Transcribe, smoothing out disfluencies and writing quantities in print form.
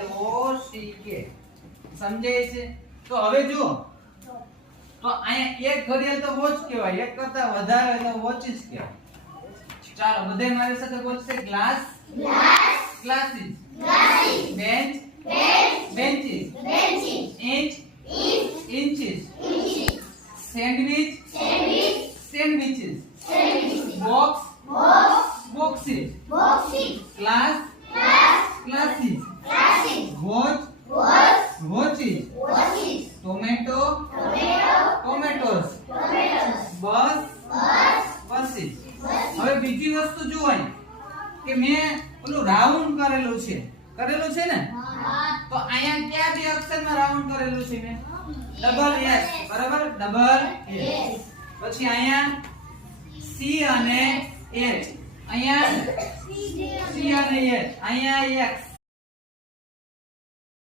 LOCK સમજાય છે? તો હવે જુઓ તો અહીંયા એક ઘડિયાળ તો વોચ કહેવાય, એક કરતા વધારે તો વોચિસ કહેવાય. ચાલો બધે મારી સાથે બોલશે glass glasses, bench benches, inch inches, sandwich sandwiches, box boxes, class classes, watch watches, tomato tomatoes, bus buses. હવે બીજી વસ્તુ જુઓ અહીં કે મેં ઓલું રાઉન્ડ કરેલું છે ને, તો અહીંયા કયા બે અક્ષરમાં રાઉન્ડ કરેલું છે મેં? ડબલ એસ, બરાબર, ડબલ એસ. પછી અહીંયા સી અને એચ, અહીંયા સી અને એચ, અહીંયા એક્સ,